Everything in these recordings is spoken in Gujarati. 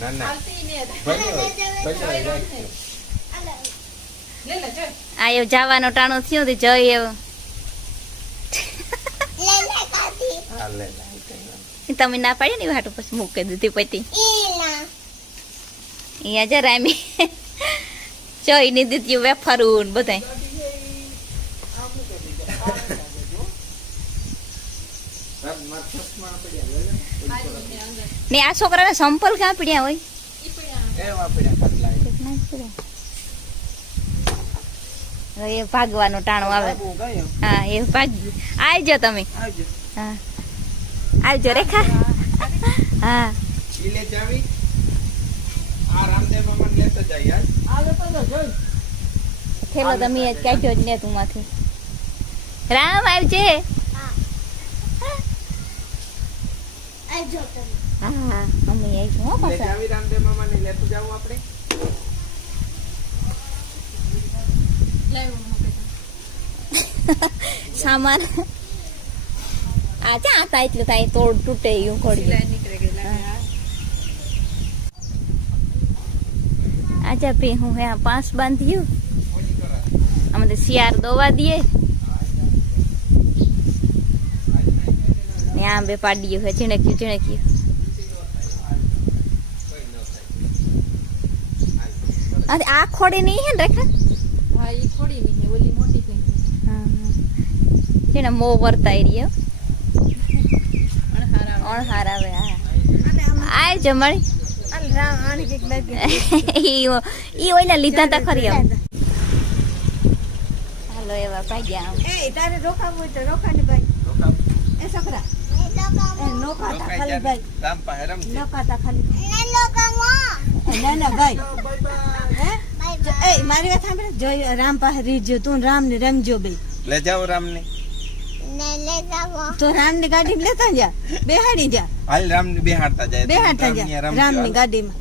ના ના આ એવું જવાનો ટાણો થયો તો જઈ એવું તમે ના પાડી ને વાટું પછી મૂકી દીધી પતી અહીંયા જરા એમ જોઈ ની દીધી વેફરું બધા ને આ છોકરાને સંપલ ક્યાં પડ્યા હોય એ ભાગવાનો ટાણો આવે હા એ ભાગી આવજો તમે હા આવજો રેખા હા થેલો તમે કાઢ્યો જ ને તું માંથી રામ આવજે હા મમ્મી આવી હો પાછા રામદેવ મામા ને લેતું જાવું આપણે સામાન આ ચા તા એટલું થાય તોડ તૂટે એવું ખોડી આજા પે હું હે 5 બાંધ્યું અમે શિયાર દોવા દઈએ ને આંબે પાડ્યું હે ચીણક્યું આ ખોડી નહીં હે ને રેખા હા ઈ ખોડી ની ઓલી મોટી થઈ છે ને મો વર્તાઈ રહ્યો અણહાર આવે હા આય જમણી ઈ ઓલા લીધા તા ખરી આમ હાલો એવા ભાગ્યા એ તારે રોકાવું હોય તો રોકાને ભાઈ એ છોકરા એ નોકાતા ખાલી ભાઈ રામ પાસે રમજે નોકાતા ખાલી ના ના ભાઈ હે એ મારી વાત સાંભળ જો રામ પાસે રીજો તું રામ ને રમજો બે લે જાઓ રામ ને તો રામ ની ગાડી લેતા જા બેહાડી જા હાલ રામ ને બેહાડતા જાય બેહાડતા જા રામ ની ગાડીમાં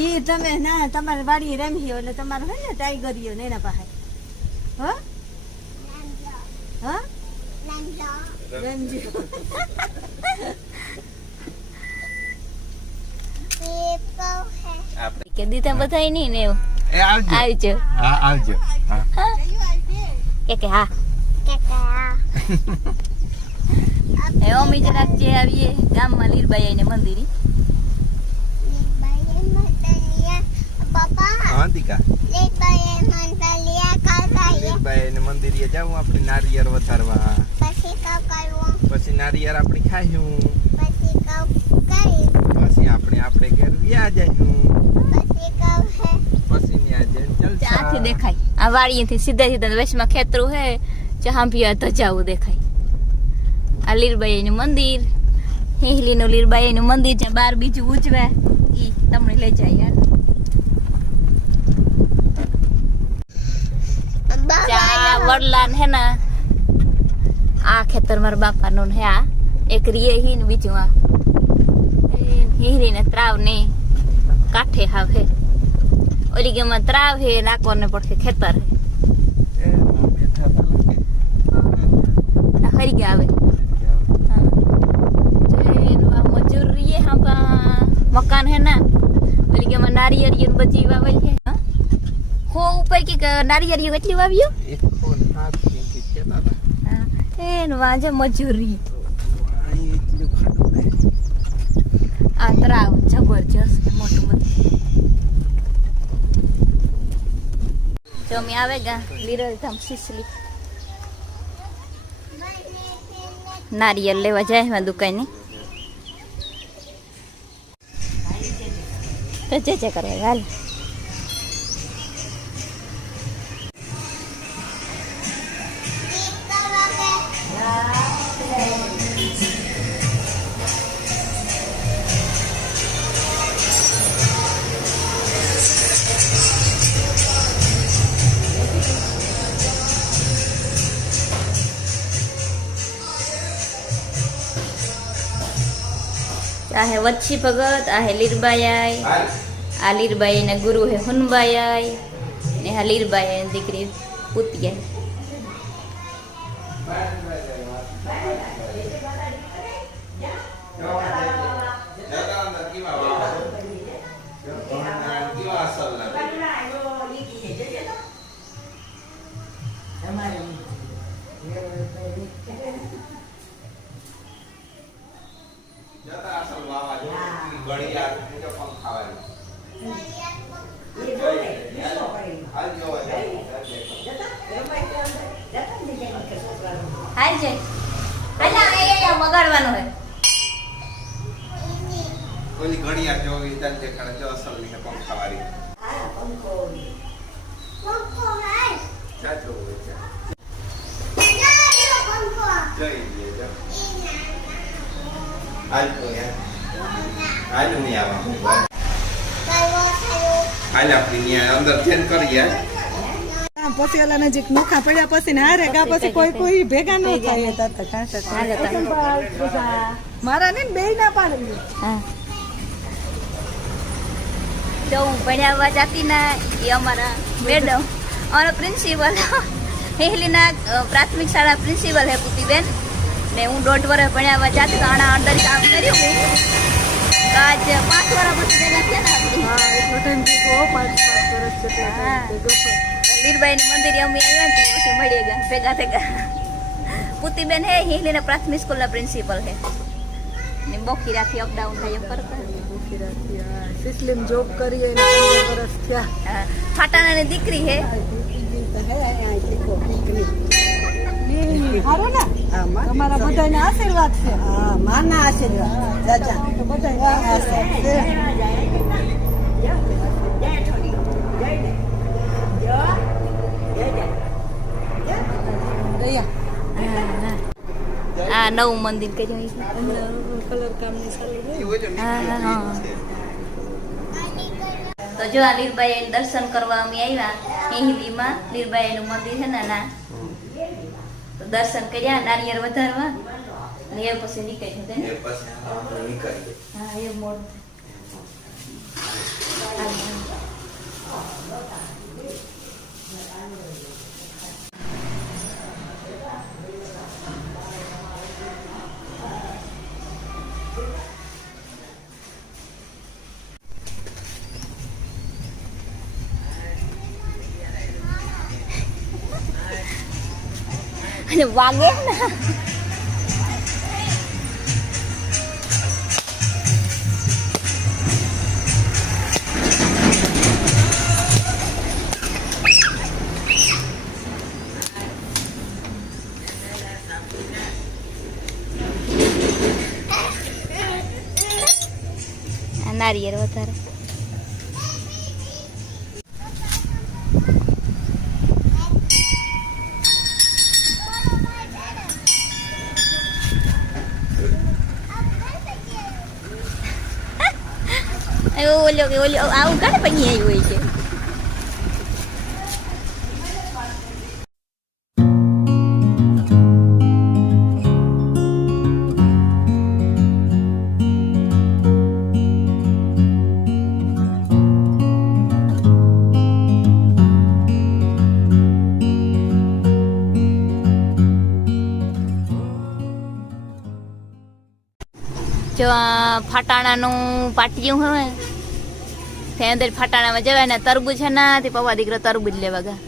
ઈ તમે ના તમારે વાડી રમી એટલે તમારે હોય ને ટાઈગરીઓ ને એના પાસે હા હા રમજો કે દીધા બધા નહીં ને એવું એ આવજો હા આવજો હા કે હા એ અમી જરાક જે આવીએ ગામમાં લીરબાઈ ને મંદિરે હા દીકા લીરબાઈ ને મંદિરે જાવું આપણે નારિયેળ વધારવા પછી નારિયેળ આપણે ખાયું પછી આપણે ઘેર વ્યા જઈશું પછી ન્યા જઈને જલસા આથી દેખાય આ વાડીએથી સીધા સીધા વેશમાં ખેતરું હે જહાંપિયા ધજાવું દેખાય આ લીરબાઈ નું મંદિર હિહલી નું લીરબાઈ નું મંદિર છે બાર બીજું ઉજવે ઈ તમને લઈ જાય યાર વડલાન હે ને આ ખેતર મારા બાપા નું હે આ એક રીએ હી ને બીજું આ હિહરી ને ત્રાવ ને કાઠે હાવ હે ઓલી ગેમાં ત્રાવ હે નાકોને પડખે ખેતર હે હરી ગયા આવે મજૂર રીએ હા મકાન હે ના ઓલી ગેમાં નારિયેળ બજી વાવેલ હે હો ઉપર કે નારિયેળ કેટલી વાવ્યું એન વાંજે મજૂરી આ તરાવ જબરજસ્ત મોટું મોટું જમી આવે ગા લીરલ ધામ સિસલી નારિયેળ લેવા જાય એમાં દુકાને તો જે કરે હાલ આ હે વચ્છી ભગત આ હે લીરબાઈ આ લીરબાઈ ના ગુરુ હે હુનબાઈ ને આ લીરબાઈ દીકરી પુતિયા જતા અસલ વાવા જો ઘડિયાળ કે પંખા વાળી હાલ જોવા જાય હાલ છે હાલા એ વગાડવાનું હે ઓલી ઘડિયાળ જોવી તાર દેખાડે જો અસલ ની પંખા વાળી ક્યાં જોવું છે જઈ લે હાલ તો યાર હાલ નહીં આવવાનું હાલ આપણી ત્યાં અંદર ચેન્જ કરી યાર પછી ઓલા નજીક નોખા પડ્યા પછી ને હારે ગા પછી કોઈ ભેગા ન થાય મારા ને બે ના પાડે હા તો હું ભણ્યા જતી ના એ અમારા મેડમ અમારા પ્રિન્સિપલ હેલીના પ્રાથમિક શાળા પ્રિન્સિપલ હે પુતીબેન ને હું 1.5 વર્ષ ભણ્યા જતી તો આના અંદર કામ કર્યું મેં તો આજ 5 વર્ષ પછી ભેગા થયા ને વીરબાઈ નું મંદિર અમે આવ્યા ને પછી મળી ગયા ભેગા થયા પુતીબેન હે હેલીના પ્રાથમિક સ્કૂલના પ્રિન્સિપલ હે ને બોખીરાથી અપડાઉન થાય એમ કરતા સિસ્લિમ જોબ કરી એને 15 વર્ષ થયા ફાટાણાની દીકરી હે હારો ને તમારા બધાના આશીર્વાદ છે હા માના આશીર્વાદ દાદા તો બધા આ નવું મંદિર કર્યું કલર કામ ની તો જો આ લીરબાઈ દર્શન કરવા અમે આવ્યા હિન્દીમાં લીરબાઈ નું મંદિર છે ને ના તો દર્શન કર્યા નારિયેળ વધારવા ને એ પછી નીકળી હા એ મોડ અને વાગે ને નારિયેળ વધારે ઓલો આવું કાને પની આવ્યું હોય છે જો ફાટાણાનું પાટિયું હોય ત્યાં અંદર ફાટાણામાં જવાય ને તરબૂચ છે ને તે પપ્પા દીકરો તરબૂચ લેવા ગયા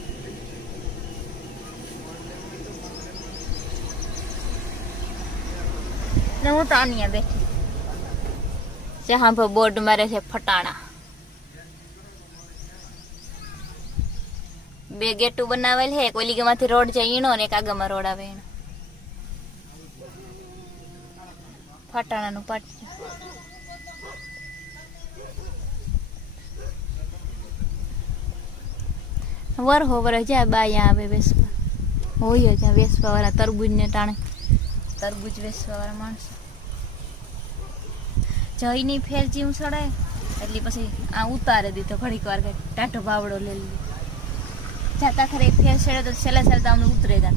ને હું તો અહીંયા બેઠી જ્યાં પર બોર્ડ મારે છે ફટાણા 2 ગેટું બનાવેલ છે એક ઓલી માંથી રોડ જાય ઈણો ને એક આગળમાં રોડ આવે ઈણો ફટાણાનું પાટિયું વરહો વરસ જાય બાયા આવે વેસવા હોય ત્યાં વેસવા વાળા તરબૂજ ને ટાણે તરબૂજ વેસવા વાળા માણસો જઈની ફેર જીવ સડાય એટલે પછી આ ઉતારે દીધો ઘડીક વાર કઈ ટાઢો બાવડો લઈ લીધો જાતા ખરે ફેર છેડે તો છેલ્લા છેલ્લા અમને ઉતરે જતા